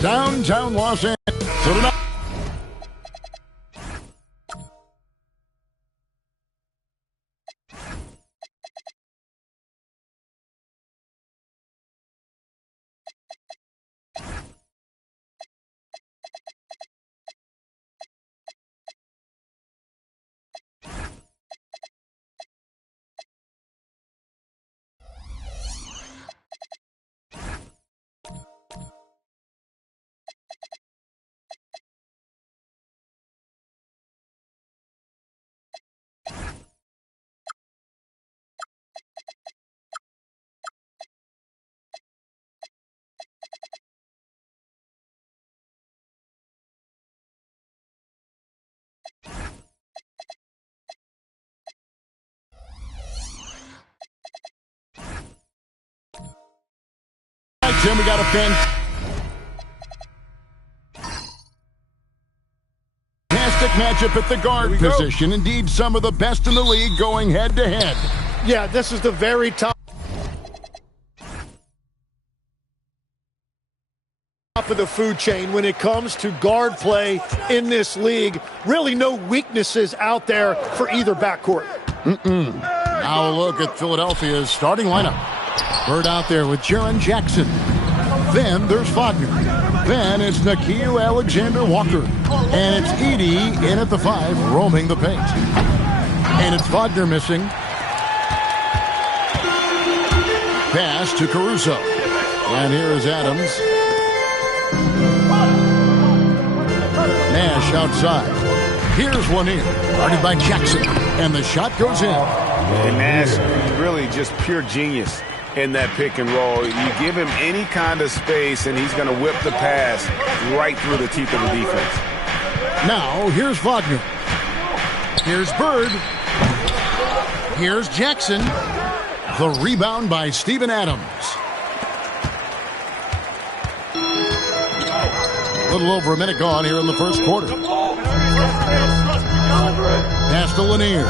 downtown Los Angeles. So tonight, Tim, we got a fantastic matchup at the guard position. Indeed, some of the best in the league going head-to-head. Yeah, this is the very top of the food chain when it comes to guard play in this league. Really no weaknesses out there for either backcourt. Now a look at Philadelphia's starting lineup. Bird out there with Jaren Jackson. Then there's Wagner. Then it's Nickeil Alexander-Walker. And it's Edey in at the 5, roaming the paint. And it's Wagner missing. Pass to Caruso. And here is Adams. Nash outside. Here's one in. Guarded by Jackson. And the shot goes in. And Nash, really just pure genius in that pick and roll. You give him any kind of space, and he's going to whip the pass right through the teeth of the defense. Now, here's Wagner. Here's Bird. Here's Jackson. The rebound by Steven Adams. A little over a minute gone here in the first quarter. Pass to Lanier.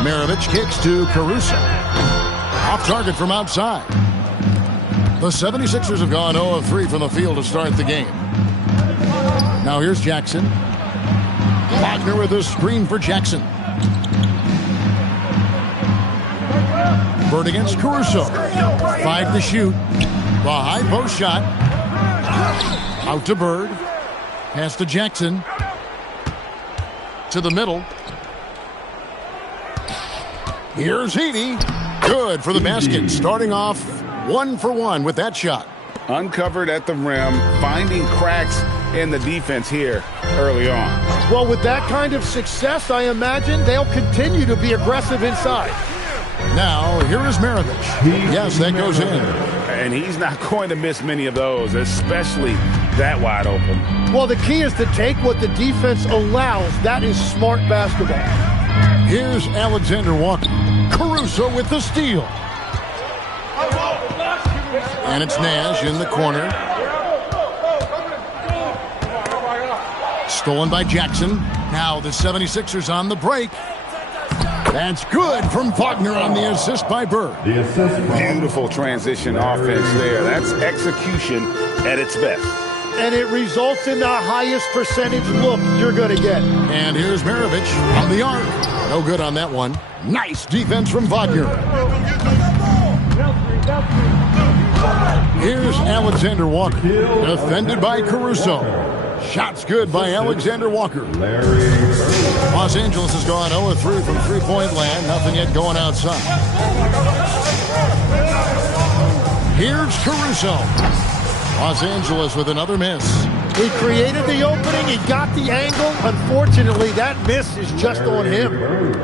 Maravich kicks to Caruso. Off target from outside. The 76ers have gone 0 of 3 from the field to start the game. Now here's Jackson. Wagner with a screen for Jackson. Bird against Caruso. 5 to shoot. The high post shot. Out to Bird. Pass to Jackson. To the middle. Here's Edey. Good for the basket. Starting off 1 for 1 with that shot. Uncovered at the rim, finding cracks in the defense here early on. Well, with that kind of success, I imagine they'll continue to be aggressive inside. Now, here is Maravich. Yes, that goes in. And he's not going to miss many of those, especially that wide open. Well, the key is to take what the defense allows. That is smart basketball. Here's Alexander-Walker. Caruso with the steal. And it's Nash in the corner. Stolen by Jackson. Now the 76ers on the break. That's good from Wagner on the assist by Bird. Beautiful transition offense there. That's execution at its best. And it results in the highest percentage look you're going to get. And here's Maravich on the arc. No good on that one. Nice defense from Wagner. Here's Alexander-Walker. Defended by Caruso. Shots good by Alexander-Walker. Los Angeles has gone 0 of 3 from three-point land. Nothing yet going outside. Here's Caruso. Los Angeles with another miss. He created the opening. He got the angle. Unfortunately, that miss is just on him.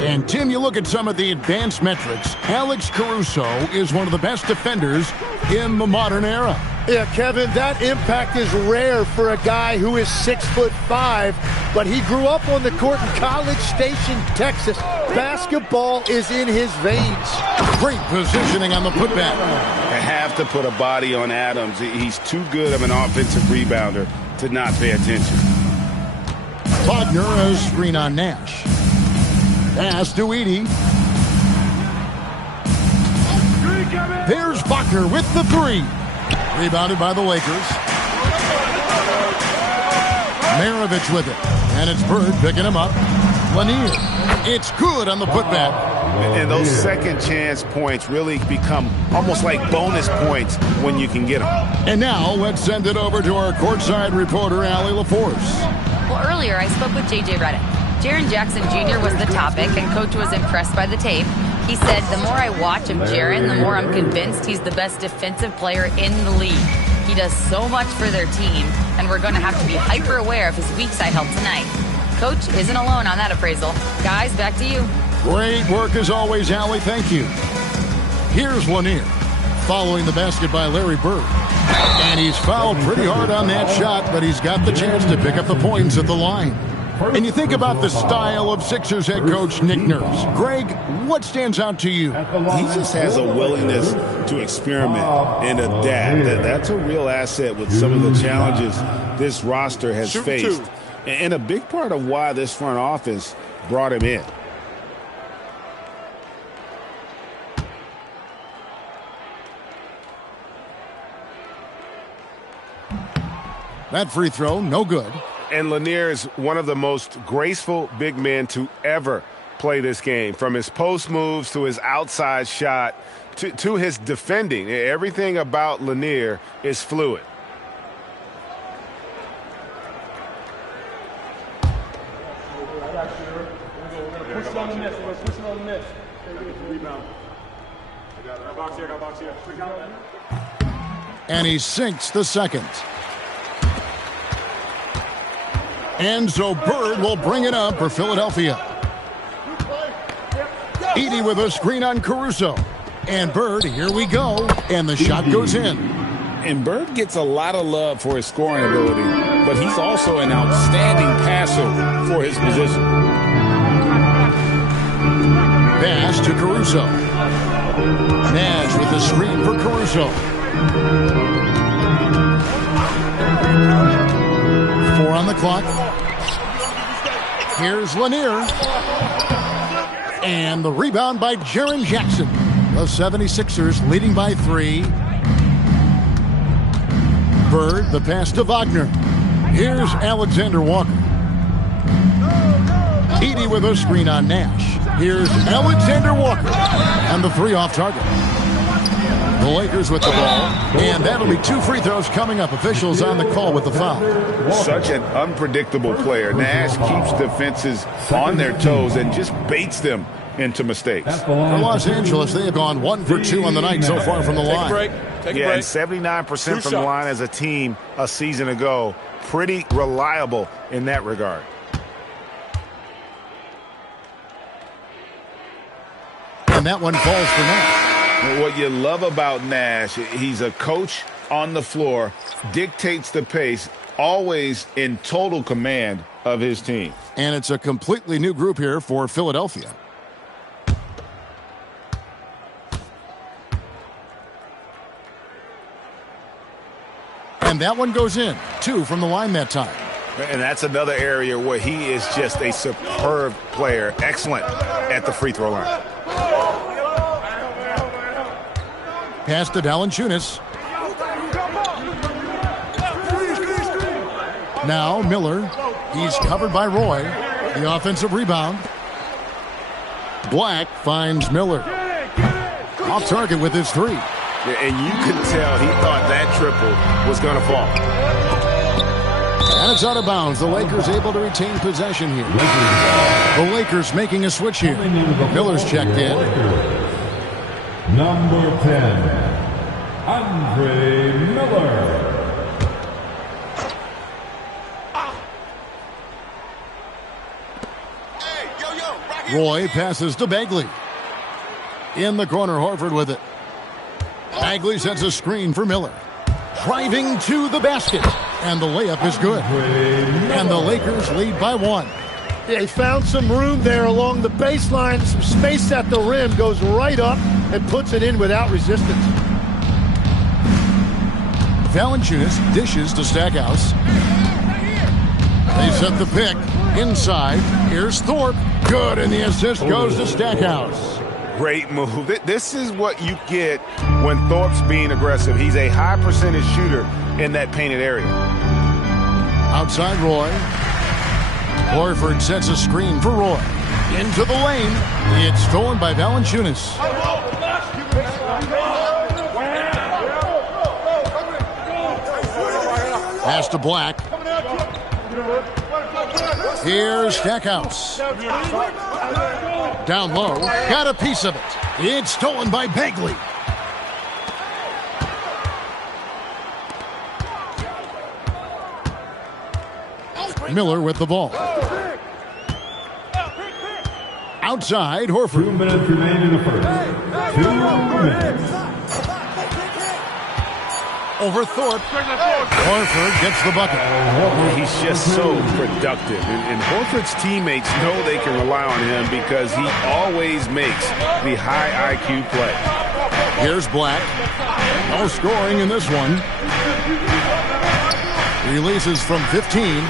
And, Tim, you look at some of the advanced metrics. Alex Caruso is one of the best defenders in the modern era. Yeah, Kevin, that impact is rare for a guy who is 6'5", but he grew up on the court in College Station, Texas. Basketball is in his veins. Great positioning on the putback. I have to put a body on Adams. He's too good of an offensive rebounder to not pay attention. Wagner has screen on Nash. Pass to Edey. There's Wagner with the 3. Rebounded by the Lakers. Maravich with it. And it's Bird picking him up. Lanier. It's good on the putback. And those second chance points really become almost like bonus points when you can get them. And now let's send it over to our courtside reporter, Allie LaForce. Well, earlier I spoke with J.J. Redick. Jaren Jackson Jr. was the topic, and Coach was impressed by the tape. He said, the more I watch of Jaren, the more I'm convinced he's the best defensive player in the league. He does so much for their team, and we're going to have to be hyper aware of his weak side help tonight. Coach isn't alone on that appraisal. Guys, back to you. Great work as always, Allie. Thank you. Here's Lanier, following the basket by Larry Bird. And he's fouled pretty hard on that shot, but he's got the chance to pick up the points at the line. And you think about the style of Sixers head coach Nick Nurse. Greg, what stands out to you? He just has a willingness to experiment and adapt. That's a real asset with some of the challenges this roster has faced. And a big part of why this front office brought him in. That free throw, no good. And Lanier is one of the most graceful big men to ever play this game. From his post moves to his outside shot to his defending. Everything about Lanier is fluid. And he sinks the second. And so Bird will bring it up for Philadelphia. Edey with a screen on Caruso. And Bird, here we go. And the shot goes in. And Bird gets a lot of love for his scoring ability, but he's also an outstanding passer for his position. Pass to Caruso. Nash with the screen for Caruso. 4 on the clock. Here's Lanier. And the rebound by Jaren Jackson. The 76ers leading by 3. Bird, the pass to Wagner. Here's Alexander Walker. Edey with a screen on Nash. Here's Alexander Walker. And the 3 off target. The Lakers with the ball. And that'll be 2 free throws coming up. Officials on the call with the foul. Such an unpredictable player. Nash keeps defenses on their toes and just baits them into mistakes. For Los Angeles, they have gone 1 for 2 on the night so far from the line. Take a break. And 79% from the line as a team a season ago. Pretty reliable in that regard. And that one falls for Nash. What you love about Nash, he's a coach on the floor, dictates the pace, always in total command of his team. And it's a completely new group here for Philadelphia. And that one goes in. 2 from the line that time. And that's another area where he is just a superb player. Excellent at the free throw line. Pass to Valanciunas. Now Miller. He's covered by Roy. The offensive rebound. Black finds Miller. Off target with his 3. And you could tell he thought that triple was going to fall. And it's out of bounds. The Lakers able to retain possession here. The Lakers making a switch here. Miller's checked in. Number 10, Andre Miller. Roy passes to Bagley. In the corner, Horford with it. Bagley sets a screen for Miller. Driving to the basket. And the layup is good. And the Lakers lead by 1. Yeah, he found some room there along the baseline, some space at the rim, goes right up and puts it in without resistance. Valanciunas dishes to Stackhouse. They set the pick inside. Here's Thorpe. Good, and the assist goes to Stackhouse. great move. This is what you get when Thorpe's being aggressive. He's a high percentage shooter in that painted area. Outside Roy. Horford sets a screen for Roy. Into the lane. It's stolen by Valanciunas. Pass to Black. Here's Stackhouse. Down low. Got a piece of it. It's stolen by Bagley. Miller with the ball. Outside, Horford. 2 minutes remain in the first. 2 minutes. Over Thorpe. Horford gets the bucket. He's just so productive. And Horford's teammates know they can rely on him because he always makes the high IQ play. Here's Black. No scoring in this one. Releases from 15.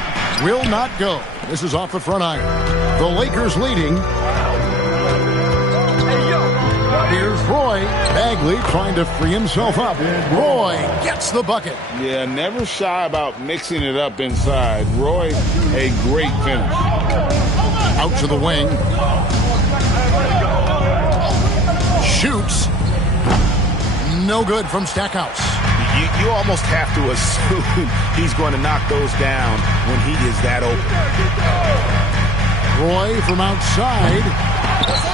Will not go. This is off the front iron. The Lakers leading. Here's Roy. Bagley trying to free himself up. Roy gets the bucket. Yeah, never shy about mixing it up inside. Roy, a great finish. Out to the wing. Shoots. No good from Stackhouse. You almost have to assume he's going to knock those down when he is that open. Roy from outside.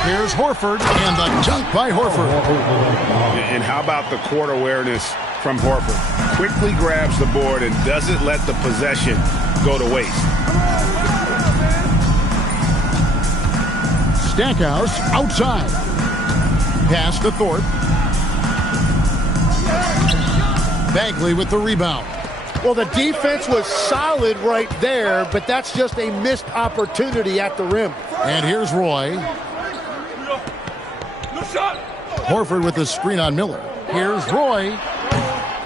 Here's Horford, and the dunk by Horford. And how about the court awareness from Horford? Quickly grabs the board and doesn't let the possession go to waste. Stackhouse outside. Pass to Thorpe. Bagley with the rebound. Well, the defense was solid right there, but that's just a missed opportunity at the rim. And here's Roy. Horford with the screen on Miller. Here's Roy.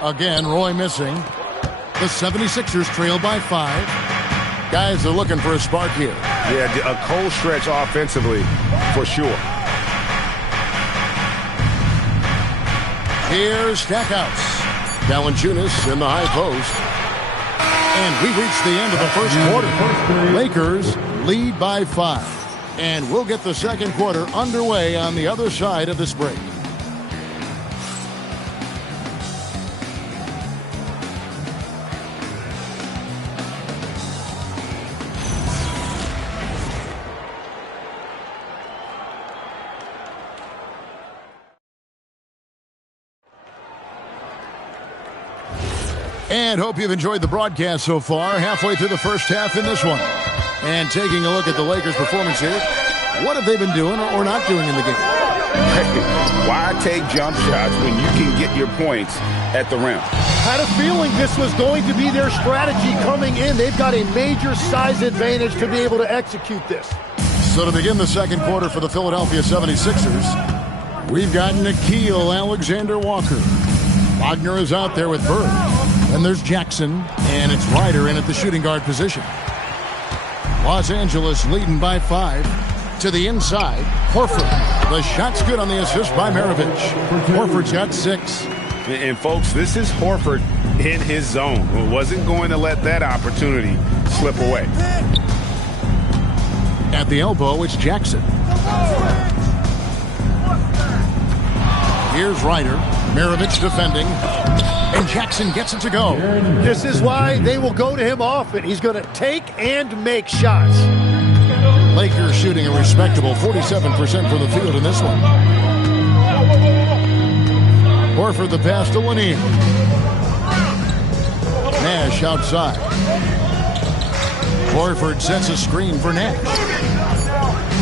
Again, Roy missing. The 76ers trail by 5. Guys are looking for a spark here. Yeah, a cold stretch offensively for sure. Here's Stackhouse. Valanciunas in the high post. And we reach the end of the first quarter. Lakers lead by 5. And we'll get the second quarter underway on the other side of this break. And hope you've enjoyed the broadcast so far. Halfway through the first half in this one. And taking a look at the Lakers' performance here. What have they been doing or not doing in the game? Why take jump shots when you can get your points at the rim? Had a feeling this was going to be their strategy coming in. They've got a major size advantage to be able to execute this. So to begin the second quarter for the Philadelphia 76ers, we've got Nickeil Alexander-Walker. Wagner is out there with Bird. And there's Jackson, and it's Ryder in at the shooting guard position. Los Angeles leading by 5. To the inside, Horford. The shot's good on the assist by Maravich. Horford's got 6. And folks, this is Horford in his zone. Wasn't going to let that opportunity slip away. At the elbow, it's Jackson. Here's Ryder. Maravich defending. And Jackson gets it to go. This is why they will go to him often. He's going to take and make shots. Lakers shooting a respectable 47% from the field in this one. Horford the pass to Lanier. Nash outside. Horford sets a screen for Nash.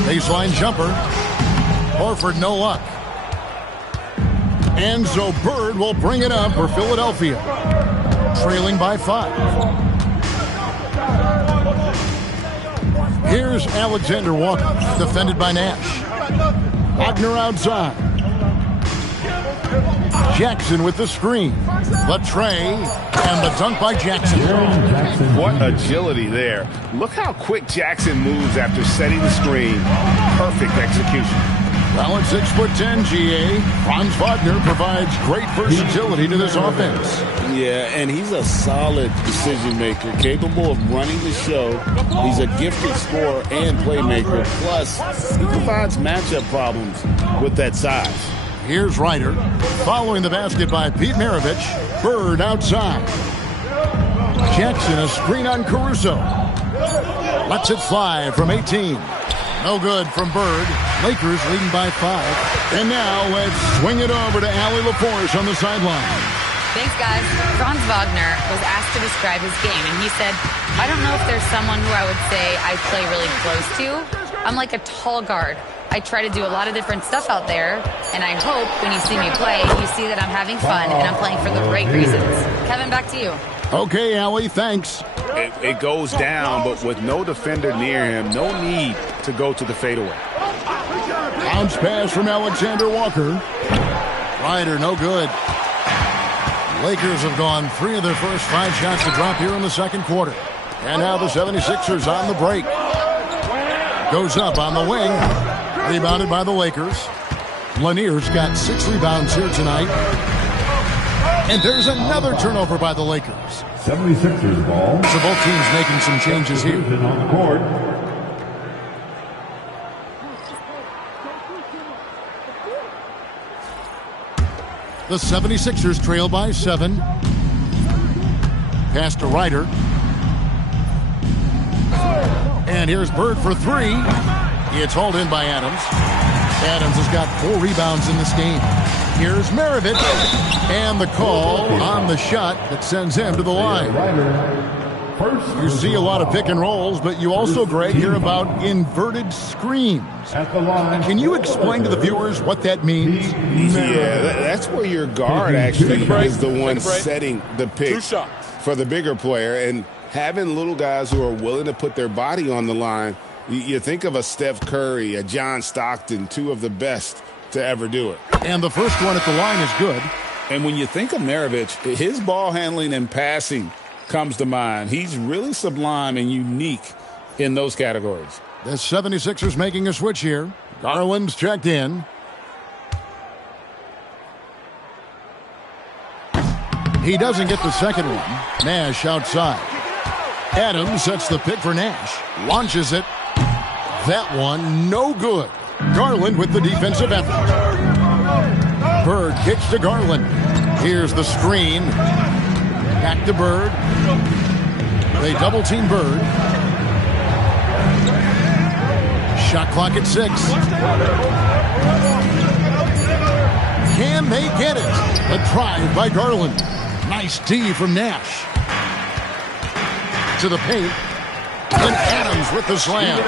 Baseline jumper. Horford no luck. And so Bird will bring it up for Philadelphia. Trailing by 5. Here's Alexander Walker, defended by Nash. Wagner outside. Jackson with the screen. The tray, and the dunk by Jackson. What agility there. Look how quick Jackson moves after setting the screen. Perfect execution. Well, at 6'10", GA, Franz Wagner provides great versatility to this offense. Yeah, and he's a solid decision maker, capable of running the show. He's a gifted scorer and playmaker. Plus, he provides matchup problems with that size. Here's Ryder, following the basket by Pete Maravich. Bird outside. Jackson, a screen on Caruso. Lets it fly from 18. No good from Bird. Lakers leading by 5. And now let's swing it over to Allie LaForce on the sideline. Thanks, guys. Franz Wagner was asked to describe his game, and he said, I don't know if there's someone who I would say I play really close to. I'm like a tall guard. I try to do a lot of different stuff out there, and I hope when you see me play, you see that I'm having fun and I'm playing for the right reasons. Kevin, back to you. Okay, Allie, thanks. It goes down, but with no defender near him, no need to go to the fadeaway. Bounce pass from Alexander Walker. Ryder, no good. Lakers have gone 3 of their first 5 shots to drop here in the second quarter. And now the 76ers on the break. Goes up on the wing. Rebounded by the Lakers. Lanier's got 6 rebounds here tonight. And there's another turnover by the Lakers. 76ers ball. So both teams making some changes here. On the court. The 76ers trail by 7. Pass to Ryder. And here's Bird for 3. It's hauled in by Adams. Adams has got 4 rebounds in this game. Here's Maravich. And the call on the shot that sends him to the line. You see a lot of pick and rolls, but you also, Greg, hear about inverted screens. Can you explain to the viewers what that means? Yeah, that's where your guard actually is the one setting the pick for the bigger player. And having little guys who are willing to put their body on the line, you think of a Steph Curry, a John Stockton, 2 of the best to ever do it. And the first one at the line is good. And when you think of Maravich, his ball handling and passing comes to mind. He's really sublime and unique in those categories. The 76ers making a switch here. Garland's checked in. He doesn't get the second one. Nash outside. Adams sets the pick for Nash. Launches it. That one, no good. Garland with the defensive effort. Bird kicks to Garland. Here's the screen. Back to Bird. They double-team Bird. Shot clock at 6. Can they get it? A drive by Garland. Nice D from Nash. To the paint. And Adams with the slam.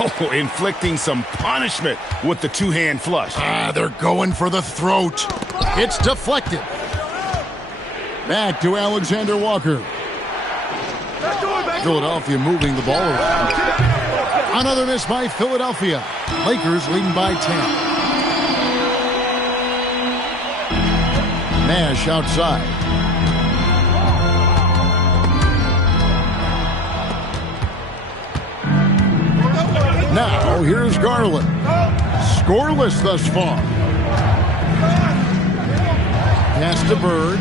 Oh, inflicting some punishment with the 2-hand flush. They're going for the throat. It's deflected. Back to Alexander Walker. Philadelphia moving the ball around. Another miss by Philadelphia. Lakers leading by 10. Nash outside. Now, here's Garland. Scoreless thus far. Pass to Bird.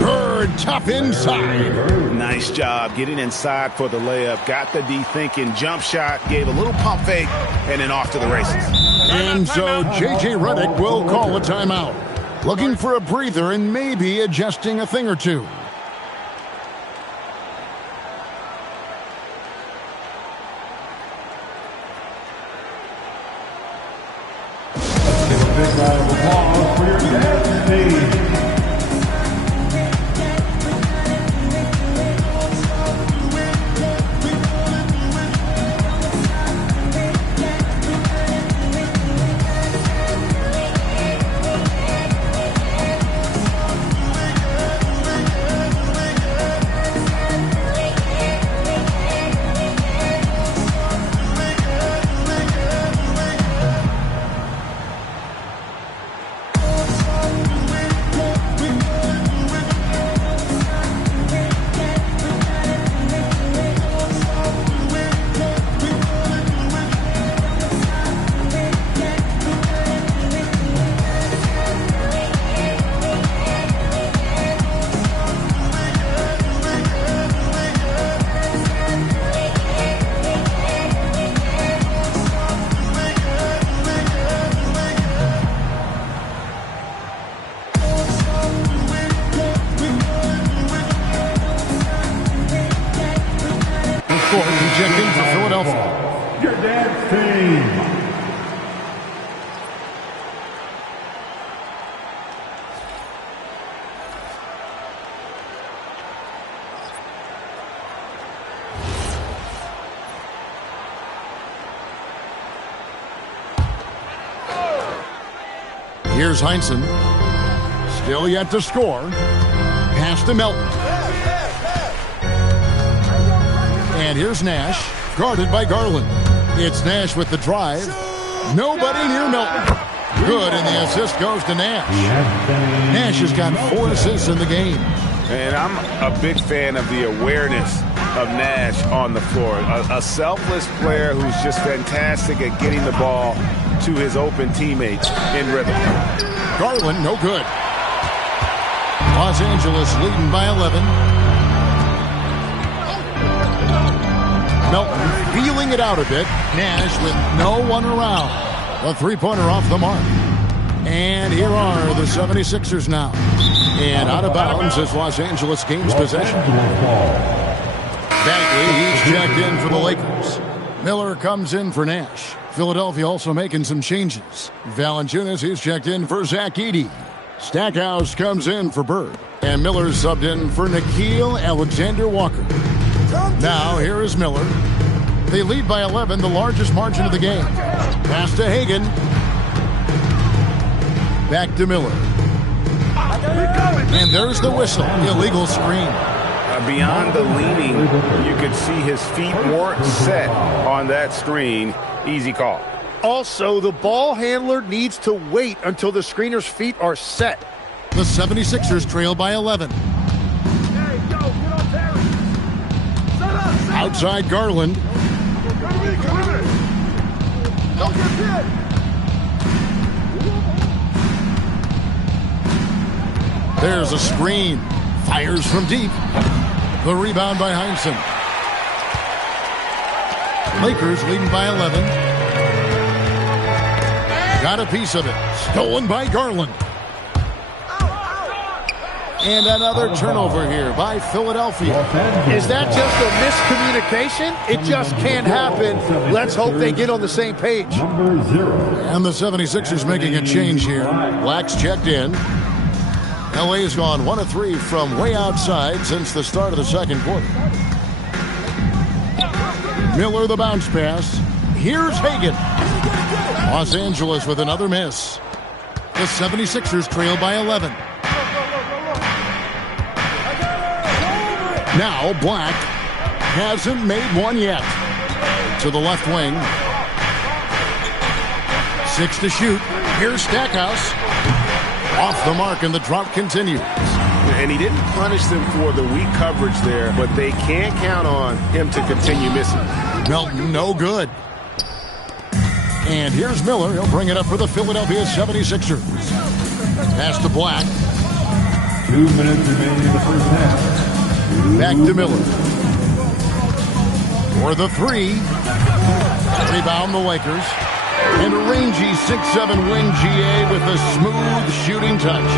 Bird, tough inside. Nice job getting inside for the layup. Got the D-thinking jump shot, gave a little pump fake, and then off to the races. And so J.J. Redick will call a timeout. Looking for a breather and maybe adjusting a thing or two. Big round of applause for your dance team. Thorpe, he checked in for Philadelphia. Your dad's team. Here's Heinsohn. Still yet to score. Pass to Melton. And here's Nash, guarded by Garland. It's Nash with the drive. Nobody near Melton. Good, and the assist goes to Nash. Nash has got 4 assists in the game. And I'm a big fan of the awareness of Nash on the floor. A selfless player who's just fantastic at getting the ball to his open teammates in rhythm. Garland, no good. Los Angeles leading by 11. Melton feeling it out a bit. Nash with no one around. A three-pointer off the mark. And here are the 76ers now. And out of bounds as Los Angeles gains possession. Bagley, he's checked in for the Lakers. Miller comes in for Nash. Philadelphia also making some changes. Valanciunas, he's checked in for Zach Edey. Stackhouse comes in for Bird. And Miller subbed in for Nickeil Alexander-Walker. Now, here is Miller. They lead by 11, the largest margin of the game. Pass to Hagan. Back to Miller. And there's the whistle. Illegal screen. Beyond the leaning, you could see his feet weren't set on that screen. Easy call. Also, the ball handler needs to wait until the screener's feet are set. The 76ers trail by 11. Outside Garland. There's a screen. Fires from deep. The rebound by Heinsohn. Lakers leading by 11. Got a piece of it. Stolen by Garland. And another turnover here by Philadelphia. Is that just a miscommunication? It just can't happen. Let's hope they get on the same page. And the 76ers making a change here. Black's checked in. LA's gone 1 of 3 from way outside since the start of the second quarter. Miller the bounce pass. Here's Hagan. Los Angeles with another miss. The 76ers trail by 11. Now Black hasn't made one yet. To the left wing. 6 to shoot. Here's Stackhouse. Off the mark, and the drop continues. And he didn't punish them for the weak coverage there, but they can't count on him to continue missing. Melton, no good. And here's Miller. He'll bring it up for the Philadelphia 76ers. Pass to Black. 2 minutes remaining in the first half. Back to Miller. For the 3. Rebound the Lakers. And a rangy 6'7" wing GA with a smooth shooting touch.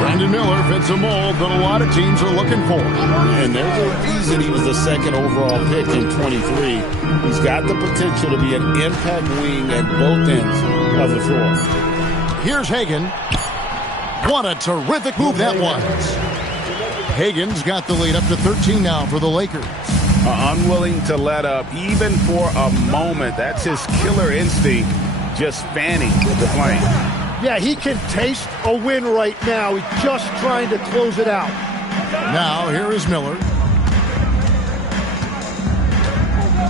Brandon Miller fits a mold that a lot of teams are looking for. And there's a reason he was the second overall pick in 23. He's got the potential to be an impact wing at both ends of the floor. Here's Hagan. What a terrific move that was. Hagan's got the lead up to 13 now for the Lakers. Unwilling to let up even for a moment. That's his killer instinct, just fanning the flame. Yeah, he can taste a win right now. He's just trying to close it out. Now here is Miller.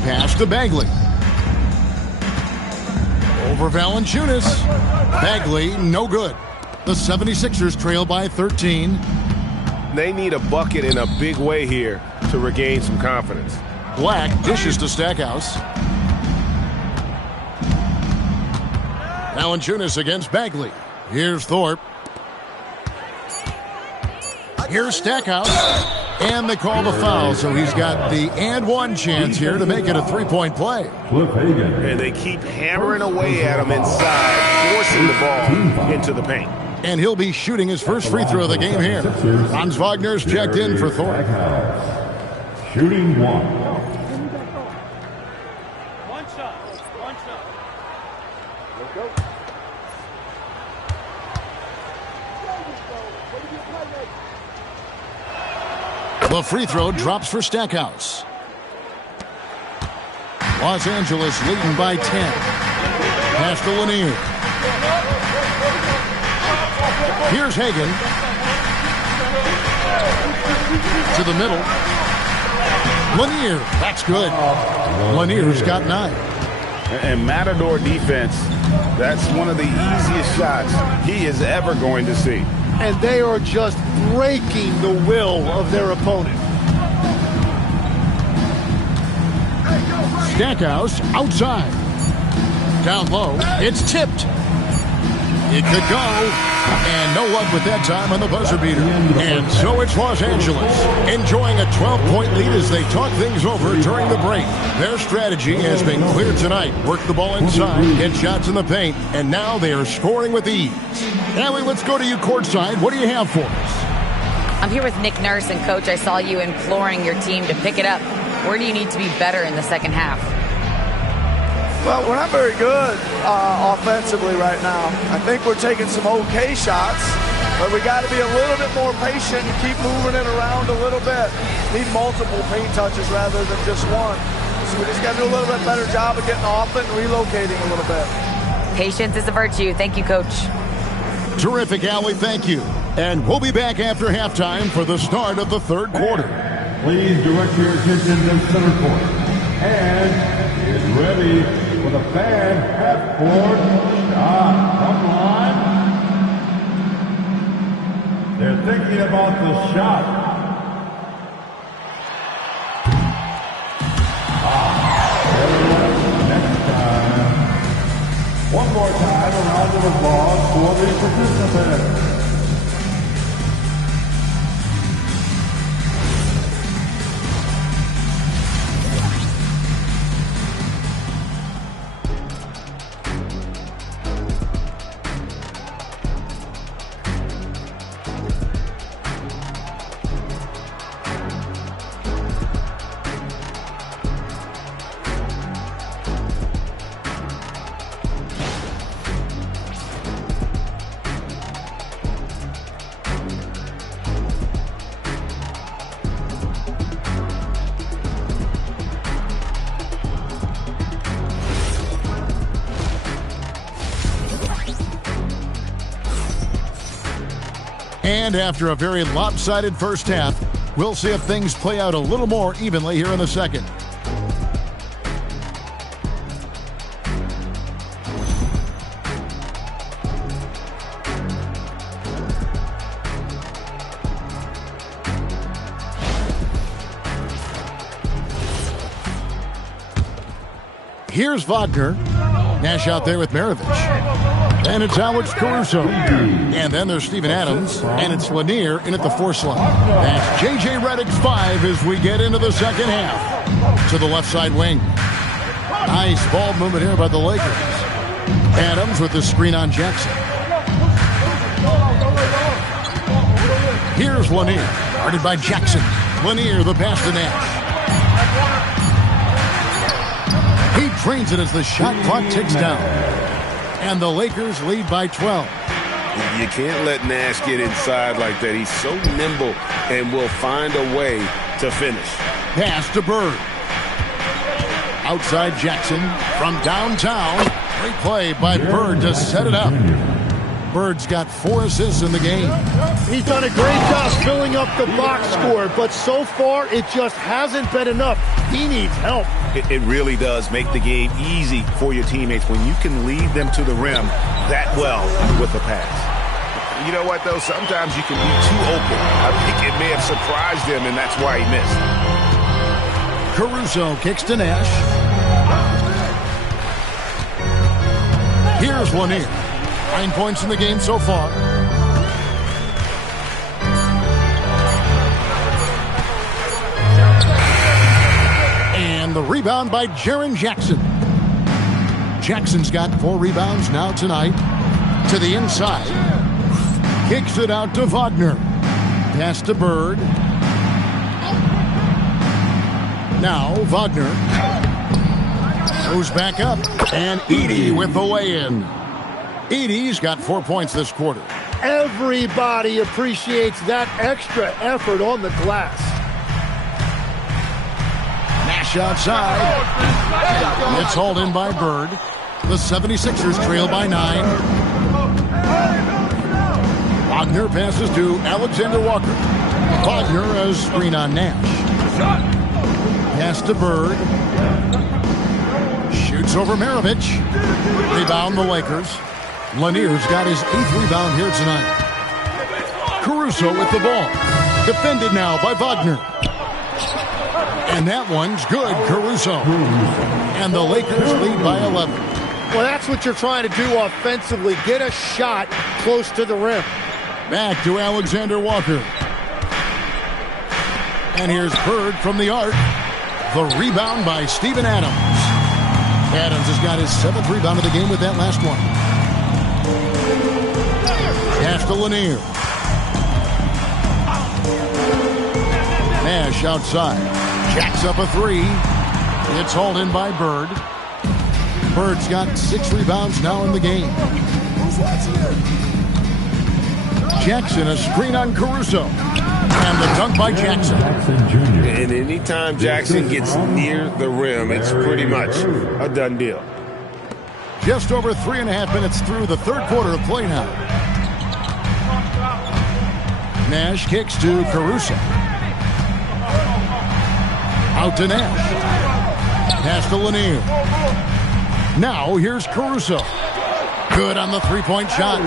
Pass to Bagley. Over Valanciunas. Bagley, no good. The 76ers trail by 13. They need a bucket in a big way here to regain some confidence. Black dishes to Stackhouse. Valanciunas against Bagley. Here's Thorpe. Here's Stackhouse. And they call the foul, so he's got the and one chance here to make it a three-point play. And they keep hammering away at him inside, forcing the ball into the paint. And he'll be shooting his first free throw of the game here. Franz Wagner's checked in for Thorpe. Shooting 1. The free throw drops for Stackhouse. Los Angeles leading by 10. Pass to Lanier. Here's Hagan. To the middle. Lanier. That's good. Lanier's got 9. And Matador defense, that's one of the easiest shots he is ever going to see. And they are just breaking the will of their opponent. Stackhouse outside. Down low. It's tipped. It could go. And no luck with that time on the buzzer beater. And so it's Los Angeles enjoying a 12-point lead as they talk things over during the break. Their strategy has been clear tonight. Work the ball inside, get shots in the paint, and now they are scoring with ease. Allie, let's go to you courtside. What do you have for us? I'm here with Nick Nurse, and Coach, I saw you imploring your team to pick it up. Where do you need to be better in the second half? Well, we're not very good offensively right now. I think we're taking some okay shots, but we got to be a little bit more patient and keep moving it around a little bit. Need multiple paint touches rather than just one. So we just got to do a little bit better job of getting off it and relocating a little bit. Patience is a virtue. Thank you, Coach. Terrific, Allie. Thank you. And we'll be back after halftime for the start of the third quarter. Please direct your attention to center court. And is ready for the fan half-court shot. Come on. They're thinking about the shot. Next time. One more time, a round of applause for the participants. And after a very lopsided first half, we'll see if things play out a little more evenly here in the second. Here's Wagner. Nash out there with Maravich. And it's Alex Caruso. And then there's Steven Adams. And it's Lanier in at the 4 slot. That's J.J. Redick's 5 as we get into the second half. To the left side wing. Nice ball movement here by the Lakers. Adams with the screen on Jackson. Here's Lanier. Guarded by Jackson. Lanier, the pass to Nash. He drains it as the shot clock ticks down. And the Lakers lead by 12. You can't let Nash get inside like that. He's so nimble and will find a way to finish. Pass to Bird. Outside Jackson from downtown. Great play by Bird to set it up. Bird's got 4 assists in the game. He's done a great job filling up the box score, but so far it just hasn't been enough. He needs help. It really does make the game easy for your teammates when you can lead them to the rim that well with the pass. You know what, though? Sometimes you can be too open. I think it may have surprised him, and that's why he missed. Caruso kicks to Nash. Here's Lanier. 9 points in the game so far. And the rebound by Jaren Jackson. Jackson's got 4 rebounds now tonight. To the inside. Kicks it out to Wagner. Pass to Bird. Now Wagner goes back up. And Edey with the lay-in. Edey's got 4 points this quarter. Everybody appreciates that extra effort on the glass. Nash outside. It's hauled in by Bird. The 76ers trail by 9. Wagner passes to Alexander Walker. Wagner a screen on Nash. Pass to Bird. Shoots over Maravich. Rebound the Lakers. Lanier's got his 8th rebound here tonight. Caruso with the ball. Defended now by Wagner. And that one's good, Caruso. And the Lakers lead by 11. Well, that's what you're trying to do offensively. Get a shot close to the rim. Back to Alexander Walker. And here's Bird from the arc. The rebound by Steven Adams. Adams has got his 7th rebound of the game with that last one. Pass to Lanier. Nash outside. Jacks up a 3. It's hauled in by Bird. Bird's got 6 rebounds now in the game. Jackson a screen on Caruso. And the dunk by Jackson. And anytime Jackson gets near the rim, it's pretty much a done deal. Just over 3.5 minutes through the third quarter of play now. Nash kicks to Caruso. Out to Nash. Pass to Lanier. Now here's Caruso. Good on the 3-point shot.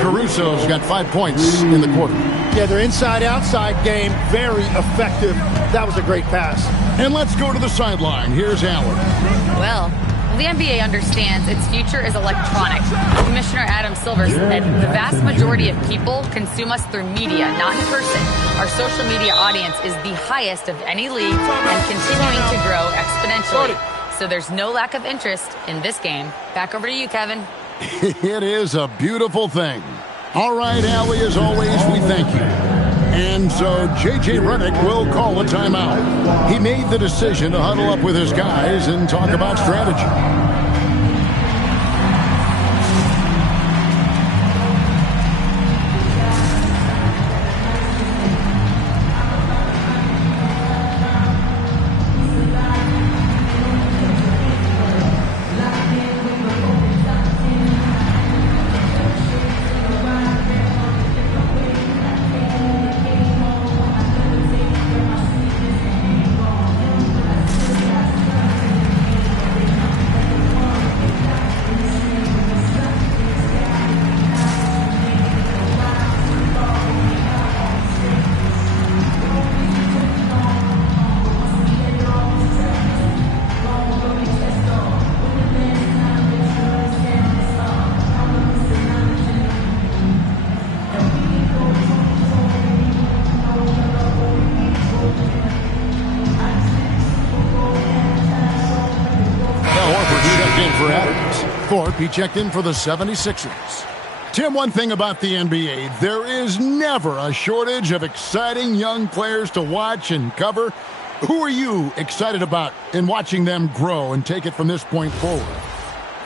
Caruso's got 5 points in the quarter. Yeah, their inside-outside game, very effective. That was a great pass. And let's go to the sideline. Here's Allen. Well, the NBA understands its future is electronic. Commissioner Adam Silver said the vast majority of people consume us through media, not in person. Our social media audience is the highest of any league and continuing to grow exponentially. So there's no lack of interest in this game. Back over to you, Kevin. It is a beautiful thing. All right, Allie, as always, we thank you. And so J.J. Redick will call a timeout. He made the decision to huddle up with his guys and talk about strategy. He checked in for the 76ers. Tim, one thing about the NBA, there is never a shortage of exciting young players to watch and cover. Who are you excited about in watching them grow and take it from this point forward?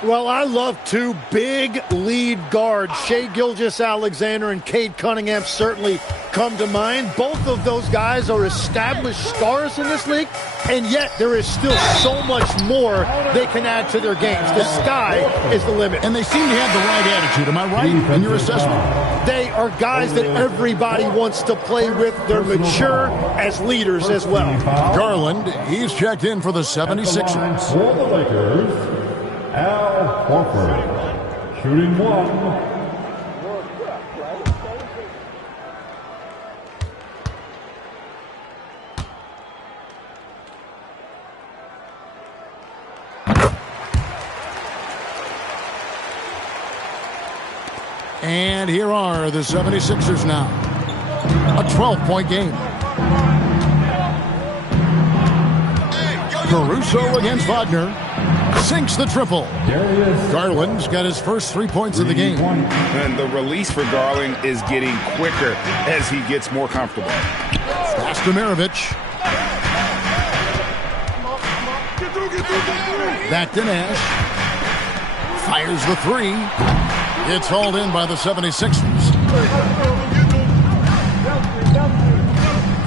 Well, I love 2 big lead guards. Shai Gilgeous-Alexander and Cade Cunningham certainly come to mind. Both of those guys are established stars in this league, and yet there is still so much more they can add to their games. The sky is the limit. And they seem to have the right attitude. Am I right in your assessment? They are guys that everybody wants to play with. They're mature as leaders as well. Garland, he's checked in for the 76ers. For the Lakers, Al Horford, shooting 1. And here are the 76ers now. A 12-point game. Caruso against Wagner. Sinks the triple. Garland's got his first 3 points of the game. And the release for Garland is getting quicker as he gets more comfortable. Pass to Maravich. Back to Nash. Fires the 3. It's hauled in by the 76ers.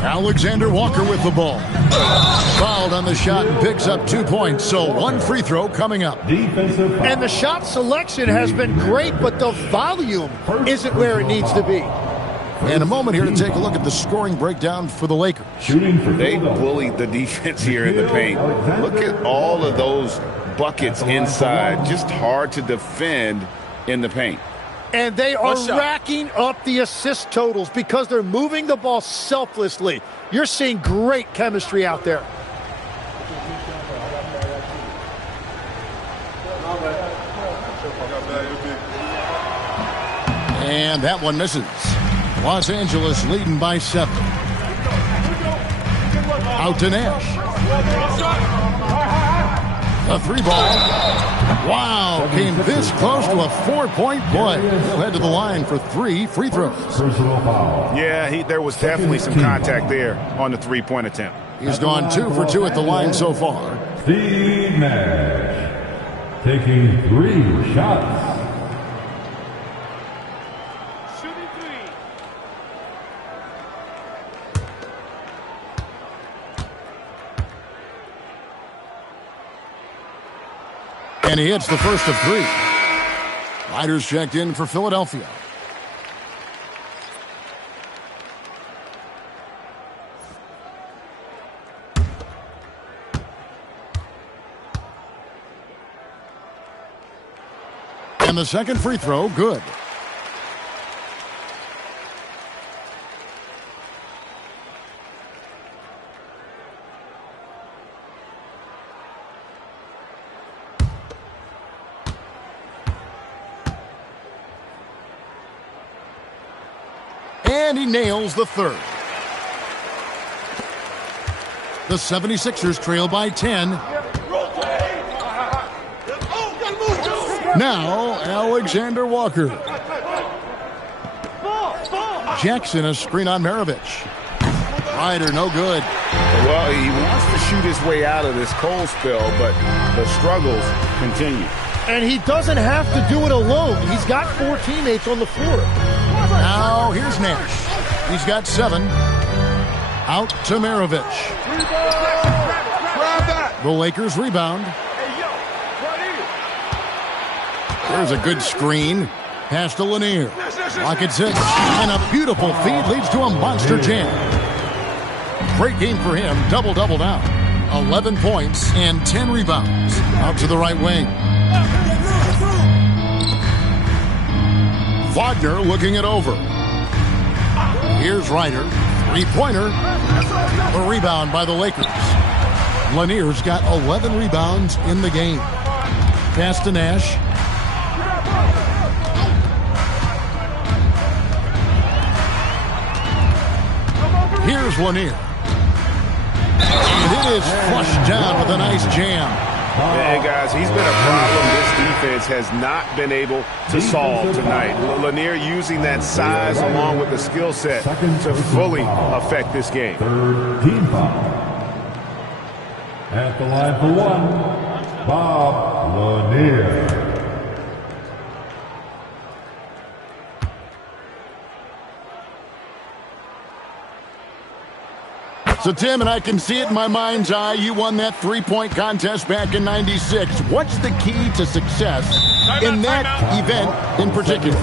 Alexander Walker with the ball. Fouled on the shot and picks up 2 points. So one free throw coming up. And the shot selection has been great, but the volume isn't where it needs to be. In a moment here to take a look at the scoring breakdown for the Lakers. They bullied the defense here in the paint. Look at all of those buckets inside. Just hard to defend in the paint. And they are racking up the assist totals because they're moving the ball selflessly. You're seeing great chemistry out there. And that one misses. Los Angeles leading by 7. Out to Nash. A 3-ball. Wow, came this close to a 4-point play. He'll head to the line for 3 free throws. Yeah, there was definitely some contact there on the 3-point attempt. He's gone 2 for 2 at the line so far. Steve Nash taking 3 shots. And he hits the first of 3. Riders checked in for Philadelphia. And the second free throw, good. And he nails the third. The 76ers trail by 10. Now, Alexander Walker. Jackson, a screen on Maravich. Ryder, no good. Well, he wants to shoot his way out of this cold spell, but the struggles continue. And he doesn't have to do it alone. He's got 4 teammates on the floor. Now, here's Nash. He's got 7. Out to Maravich. The Lakers rebound. There's a good screen. Pass to Lanier. Rockets it. And a beautiful feed leads to a monster jam. Great game for him. Double-double now. 11 points and 10 rebounds. Out to the right wing. Wagner looking it over. Here's Ryder. 3-pointer. A rebound by the Lakers. Lanier's got 11 rebounds in the game. Pass to Nash. Here's Lanier. And it is flushed down with a nice jam. Hey, guys, he's been a problem this defense has not been able to solve tonight. Lanier using that size along with the skill set to fully affect this game. Third team foul. At the line for 1, Bob Lanier. So, Tim, and I can see it in my mind's eye, you won that 3-point contest back in '96. What's the key to success in that event in particular?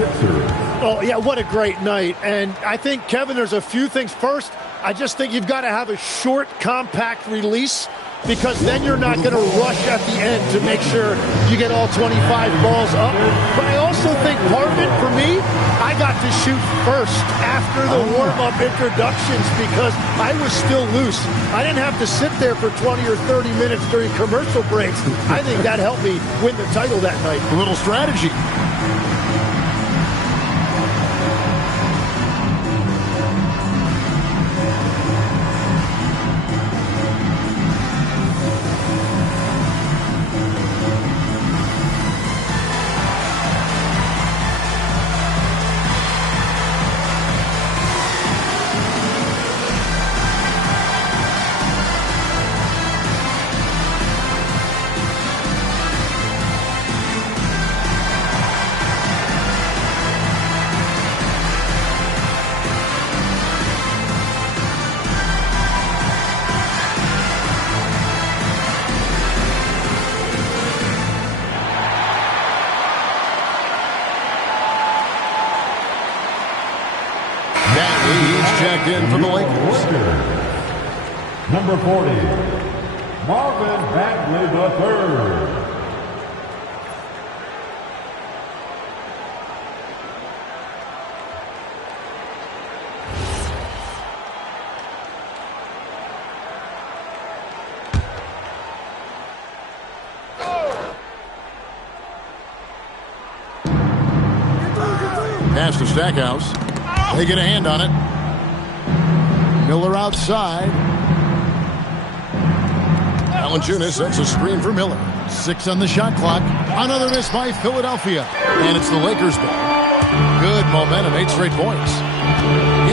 Oh, yeah, what a great night. And I think, Kevin, there's a few things. First, I just think you've got to have a short, compact release, because then you're not going to rush at the end to make sure you get all 25 balls up. But I also think part of it, for me, I got to shoot first after the warm-up introductions because I was still loose. I didn't have to sit there for 20 or 30 minutes during commercial breaks. I think that helped me win the title that night. A little strategy. checked in for the Lakers. Number 40, Marvin Bagley III. Pass to Stackhouse. They get a hand on it. Miller outside. Valanciunas sets a screen for Miller. 6 on the shot clock. Another miss by Philadelphia. And it's the Lakers' ball. Good momentum, 8 straight points.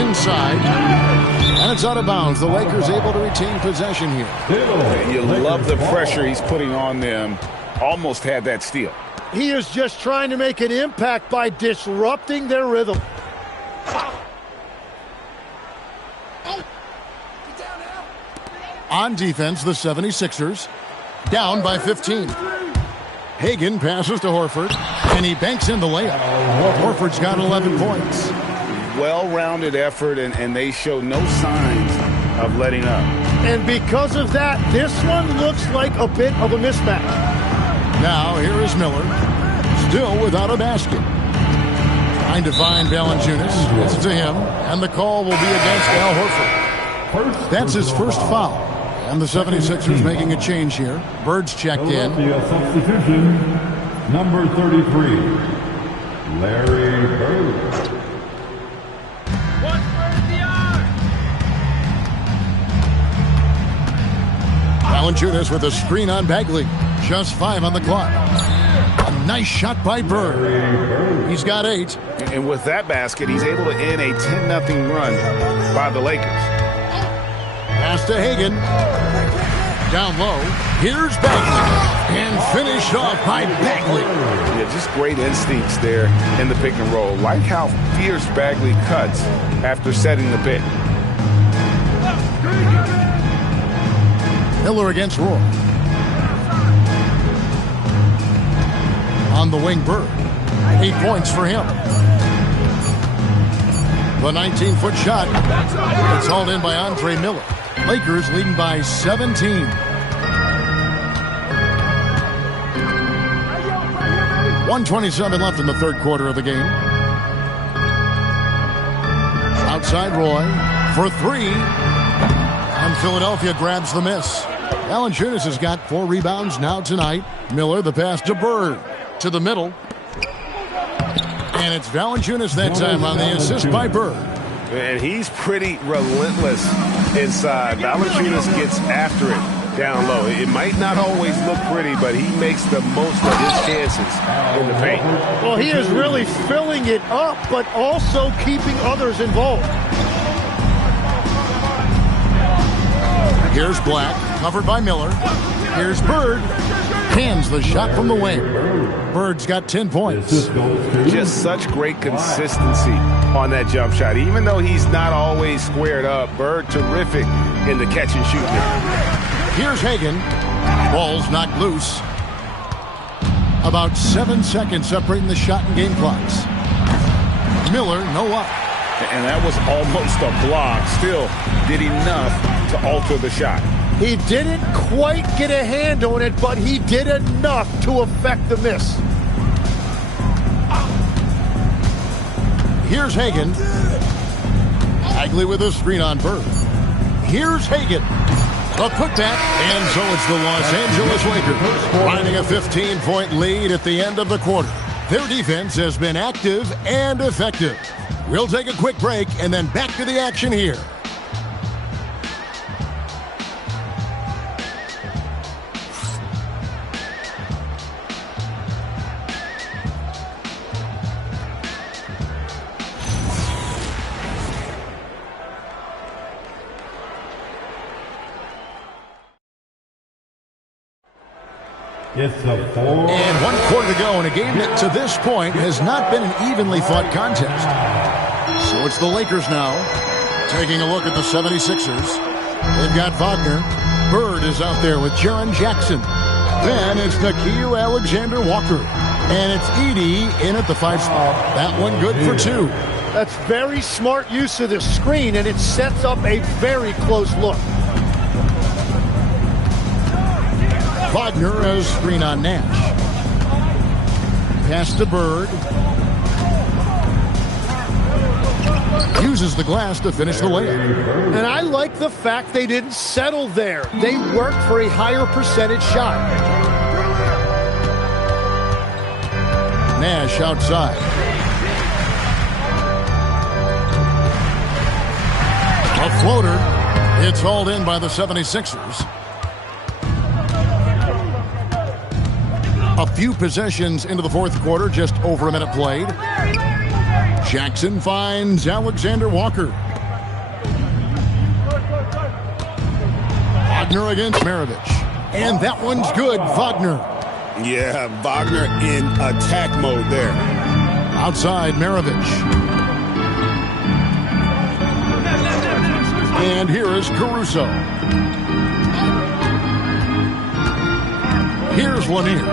Inside. And it's out of bounds. The Lakers able to retain possession here. You love the pressure he's putting on them. Almost had that steal. He is just trying to make an impact by disrupting their rhythm. On defense, the 76ers down by 15. Hagan passes to Horford, and he banks in the layup. Horford's got 11 points. Well-rounded effort, and they show no signs of letting up. And because of that, this one looks like a bit of a mismatch. Now, here is Miller, still without a basket. Trying to find Valanciunas. It's to him, and the call will be against Al Horford. That's his first foul. And the 76ers making a change here. Bird's checked in. Substitution, number 33, Larry Bird. Valanciunas with a screen on Bagley. Just 5 on the clock. A nice shot by Bird. He's got 8. And with that basket, he's able to end a 10-0 run by the Lakers. Pass to Hagan. Down low. Here's Bagley. And finished off by Bagley. Yeah, just great instincts there in the pick and roll. Like how fierce Bagley cuts after setting the pick. Miller against Roy. On the wing, Bird. 8 points for him. The 19-foot shot. It's hauled in by Andre Miller. Lakers leading by 17. .127 left in the third quarter of the game. Outside Roy for 3. And Philadelphia grabs the miss. Valanciunas has got 4 rebounds now tonight. Miller, the pass to Bird. To the middle. And it's Valanciunas that time on the assist by Bird. And he's pretty relentless inside. Valanciunas gets after it down low. It might not always look pretty, but he makes the most of his chances in the paint. Well, he is really filling it up, but also keeping others involved. Here's Black, covered by Miller. Here's Bird. Hands the shot from the wing. Bird's got 10 points. Just such great consistency on that jump shot. Even though he's not always squared up, Bird terrific in the catch and shoot. Here's Hagan. Ball's knocked loose. About 7 seconds separating the shot and game clocks. Miller, no up. And that was almost a block. Still did enough to alter the shot. He didn't quite get a hand on it, but he did enough to affect the miss. Here's Hagan. Bagley with a screen on Bird. Here's Hagan. A putback, and so it's the Los Angeles Lakers finding a 15-point lead at the end of the quarter. Their defense has been active and effective. We'll take a quick break and then back to the action here. It's a 4. And 1 quarter to go in a game that to this point has not been an evenly fought contest. So it's the Lakers now taking a look at the 76ers. They've got Wagner. Bird is out there with Jaren Jackson. Then it's Nickeil Alexander-Walker. And it's Edey in at the 5 spot. That one good for 2. That's very smart use of the screen, and it sets up a very close look. Wagner has screen on Nash. Pass to Bird. Uses the glass to finish the layup. And I like the fact they didn't settle there. They worked for a higher percentage shot. Nash outside. A floater. It's hauled in by the 76ers. A few possessions into the fourth quarter, just over a minute played. Jackson finds Alexander Walker. Wagner against Maravich. And that one's good, Wagner. Yeah, Wagner in attack mode there. Outside, Maravich. And here is Caruso. Here's Lanier.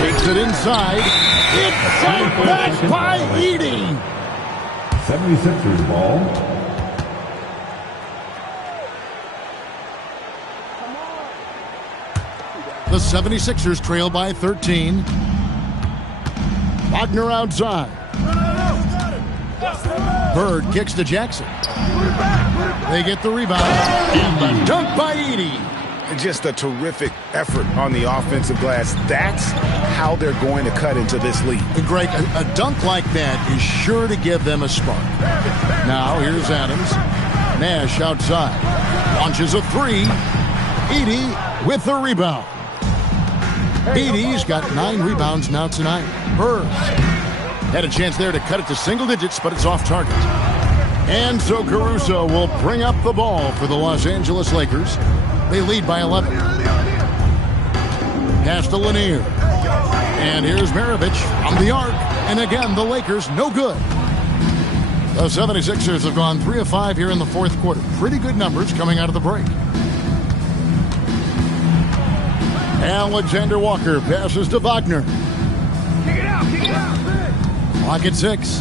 Takes it inside. It's sent back by Edey. 76ers ball. The 76ers trail by 13. Wagner outside. Bird kicks to Jackson. They get the rebound. And the dunk by Edey. Just a terrific effort on the offensive glass. That's how they're going to cut into this league. Greg, a dunk like that is sure to give them a spark. Now, here's Adams. Nash outside. Launches a three. Edey with the rebound. Edey's got 9 rebounds now tonight. Bird had a chance there to cut it to single digits, but it's off target. And so Caruso will bring up the ball for the Los Angeles Lakers. They lead by 11. Pass to Lanier. And here's Maravich from the arc. And again, the Lakers no good. The 76ers have gone 3 of 5 here in the fourth quarter. Pretty good numbers coming out of the break. Alexander Walker passes to Wagner. Kick it out. Clock at 6.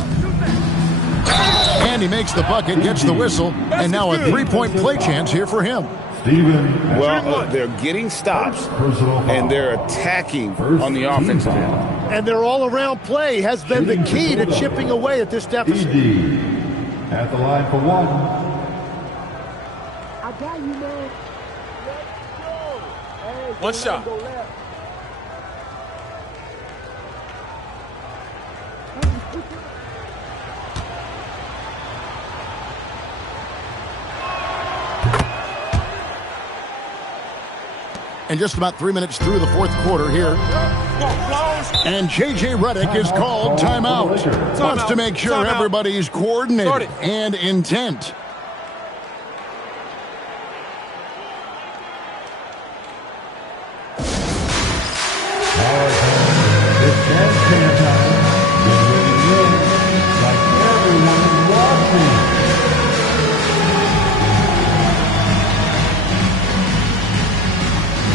And he makes the bucket, gets the whistle, and now a 3-point play chance here for him. Well, they're getting stops, and they're attacking on the offensive end. And their all-around play has been the key to chipping away at this deficit. At the line for one. I got you, man. Let's go. Hey, one shot. And just about 3 minutes through the fourth quarter here. And J.J. Redick is called timeout. Wants to make sure everybody's coordinated and intent.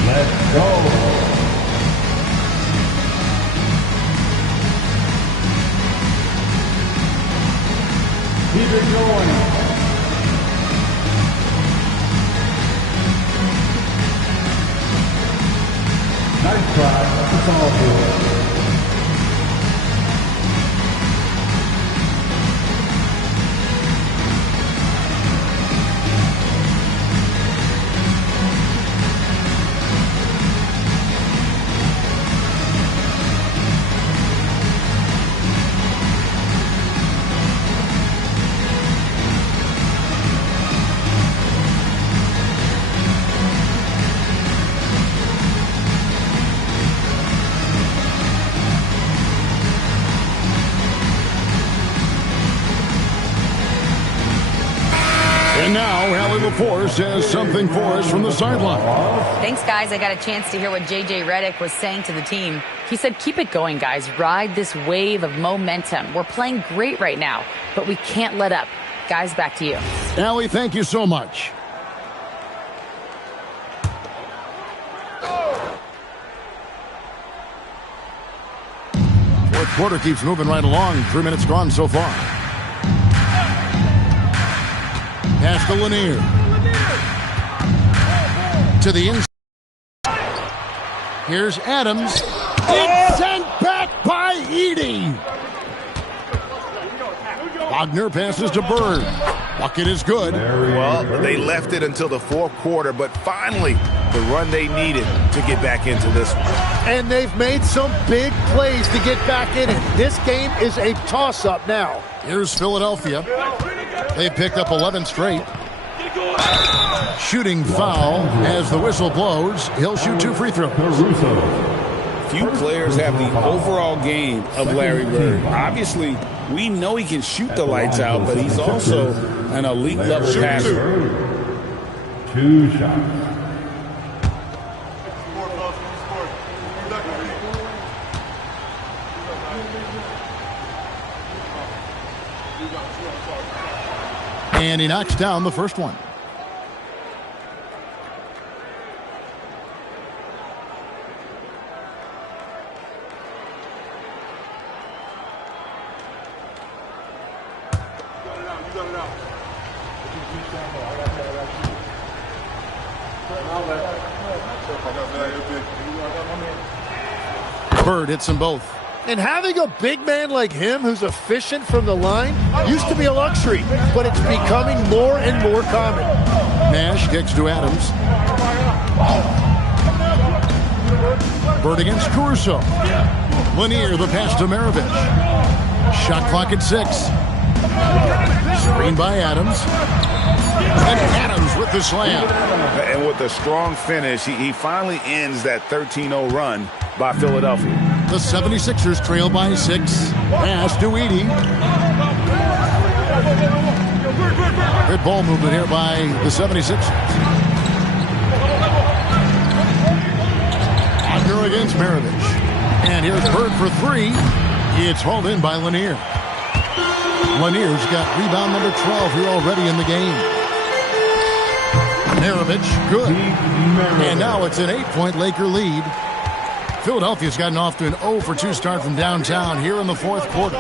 Let's go. Keep it going. Nice try. It's all good. Force has something for us from the sideline. Thanks, guys. I got a chance to hear what J.J. Redick was saying to the team. He said, keep it going, guys. Ride this wave of momentum. We're playing great right now, but we can't let up. Guys, back to you. Allie, thank you so much. Fourth quarter keeps moving right along. 3 minutes gone so far. Pass to Lanier. To the inside. Here's Adams. It's sent back by Edey. Wagner passes to Bird. Bucket is good. Well, they left it until the fourth quarter, but finally the run they needed to get back into this one. And they've made some big plays to get back in it. This game is a toss-up now. Here's Philadelphia. They picked up 11 straight. Shooting foul as the whistle blows. He'll shoot 2 free throws. Few players have the overall game of Larry Bird. Obviously, we know he can shoot the lights out, but he's also an elite level passer. 2 shots. And he knocks down the first one. Bird hits them both. And having a big man like him who's efficient from the line used to be a luxury, but it's becoming more and more common. Nash kicks to Adams. Bird against Caruso. Lanier, the pass to Maravich. Shot clock at 6. Screen by Adams. And Adams with the slam. And with a strong finish, he finally ends that 13-0 run by Philadelphia. The 76ers trail by 6. Pass to Edey. Good ball movement here by the 76ers. Wagner against Maravich. And here's Bird for 3. It's hauled in by Lanier. Lanier's got rebound number 12 here already in the game. Maravich, good. And now it's an 8-point Laker lead. Philadelphia's gotten off to an 0 for 2 start from downtown here in the fourth quarter.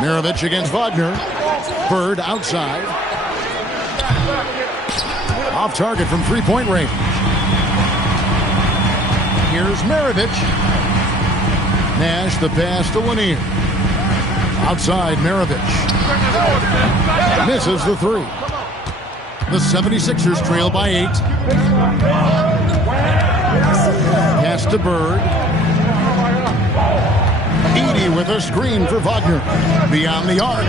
Maravich against Wagner. Bird outside. Off target from 3-point range. Here's Maravich. Nash the pass to Lanier. Outside Maravich. Misses the 3. The 76ers trail by 8. Pass to Bird. Edey with a screen for Wagner. Beyond the arc.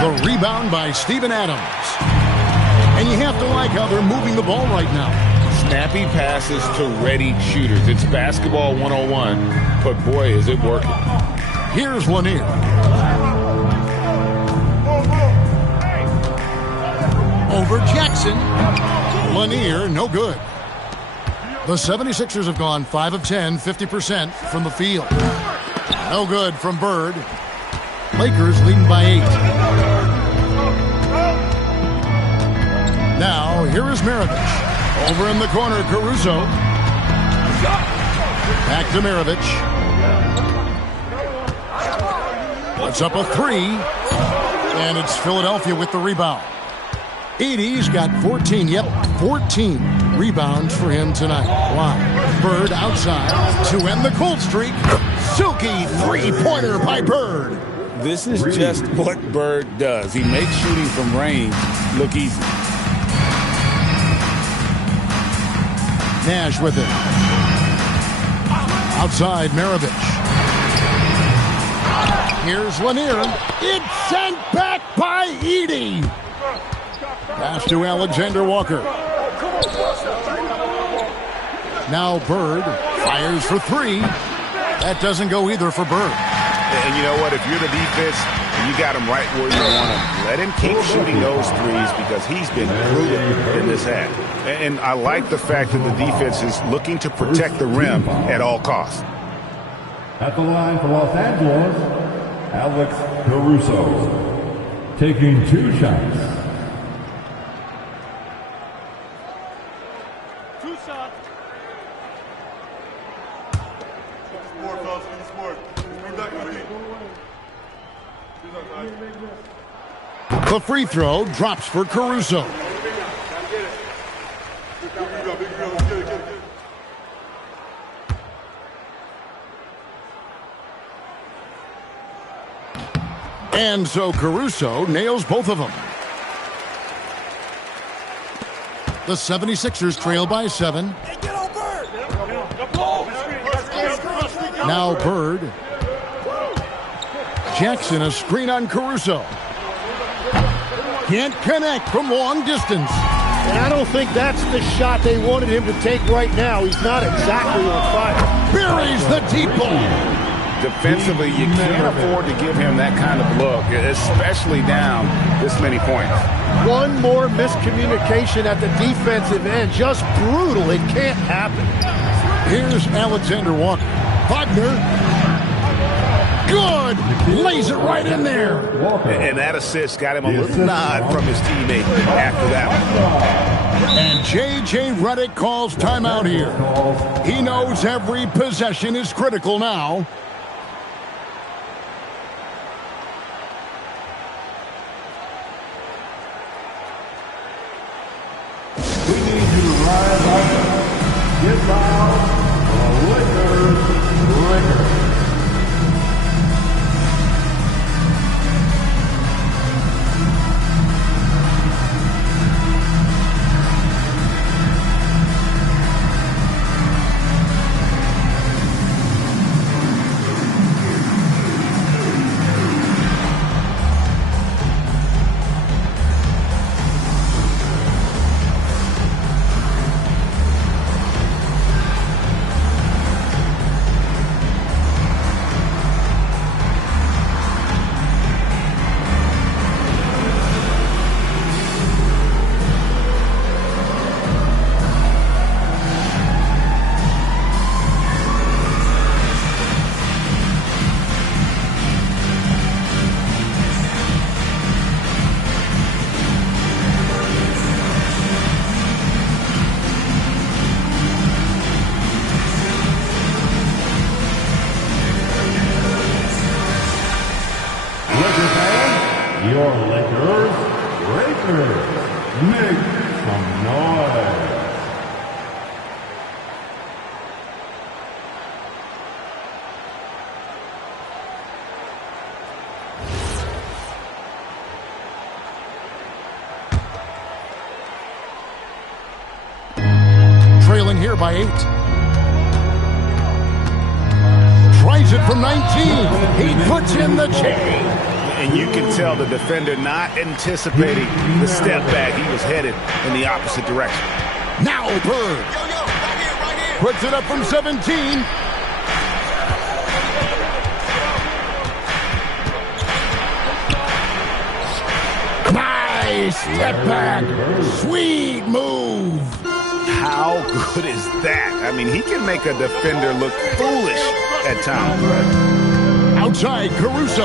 The rebound by Steven Adams. And you have to like how they're moving the ball right now. Snappy passes to ready shooters. It's basketball 101, but boy, is it working. Here's Lanier. Over Jackson. Lanier, no good. The 76ers have gone 5 of 10, 50% from the field. No good from Bird. Lakers leading by 8. Now, here is Maravich. Over in the corner, Caruso. Back to Maravich. Puts up a 3. And it's Philadelphia with the rebound. Edey's got 14. Yep, 14 rebounds for him tonight. Wow. Bird outside to end the cold streak. Silky three-pointer by Bird. This is just what Bird does. He makes shooting from range look easy. Nash with it. Outside Maravich. Here's Lanier. It's sent back by Edey. Pass to Alexander Walker. Now Bird fires for 3. That doesn't go either for Bird. And you know what? If you're the defense, you got him right where you want him. Let him keep shooting those threes because he's been brutal in this half. And I like the fact that the defense is looking to protect the rim at all costs. At the line for Los Angeles, Alex Caruso, taking 2 shots. The free throw drops for Caruso. And so Caruso nails both of them. The 76ers trail by 7. Now Bird. Jackson, a screen on Caruso. Can't connect from long distance. And I don't think that's the shot they wanted him to take right now. He's not exactly on fire. Buries the deep ball. Defensively, you can't afford to give him that kind of look, especially down this many points. One more miscommunication at the defensive end. Just brutal. It can't happen. Here's Alexander Walker. Wagner. Good. Lays it right in there. And that assist got him a little nod from his teammate after that one. And J.J. Redick calls timeout here. He knows every possession is critical now. We need you to rise up, get loud, the Lakers. Your Lakers, make some noise. Trailing here by 8. Tries it from 19. He puts in the chain. And you can tell the defender not anticipating the step back. He was headed in the opposite direction. Now Bird. Puts it up from 17. Nice step back. Sweet move. How good is that? I mean, he can make a defender look foolish at times. Outside, Caruso.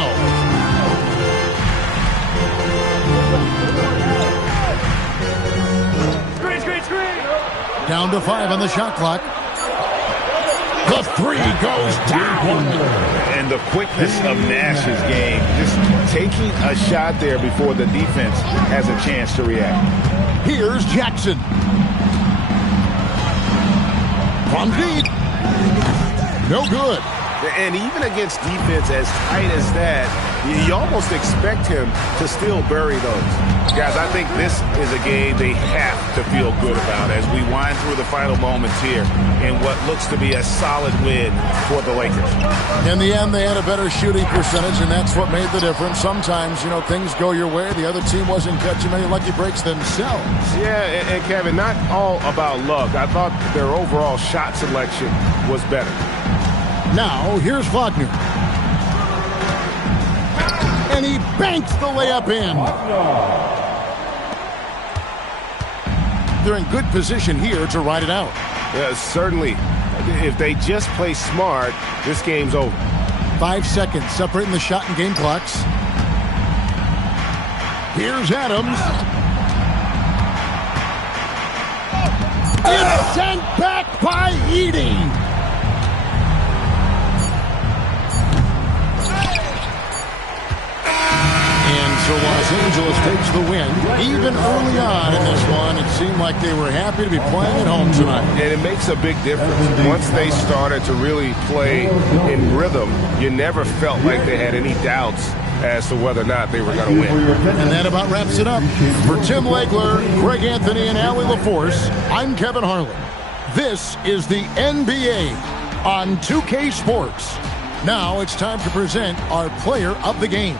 Down to 5 on the shot clock. The 3 goes down. And the quickness of Nash's game, just taking a shot there before the defense has a chance to react. Here's Jackson. From deep. No good. And even against defense as tight as that, you almost expect him to still bury those. Guys, I think this is a game they have to feel good about as we wind through the final moments here in what looks to be a solid win for the Lakers. In the end, they had a better shooting percentage, and that's what made the difference. Sometimes, things go your way. The other team wasn't catching many lucky breaks themselves. Yeah, and Kevin, not all about luck. I thought their overall shot selection was better. Now, here's Wagner. And he banks the layup in. They're in good position here to ride it out. Yeah, certainly. If they just play smart, this game's over. 5 seconds separating the shot and game clocks. Here's Adams. It's sent back by Edey. Angeles takes the win. Even early on in this one, it seemed like they were happy to be playing at home tonight. And it makes a big difference. Once they started to really play in rhythm, you never felt like they had any doubts as to whether or not they were going to win. And that about wraps it up. For Tim Legler, Greg Anthony, and Allie LaForce, I'm Kevin Harlan. This is the NBA on 2K Sports. Now it's time to present our player of the game.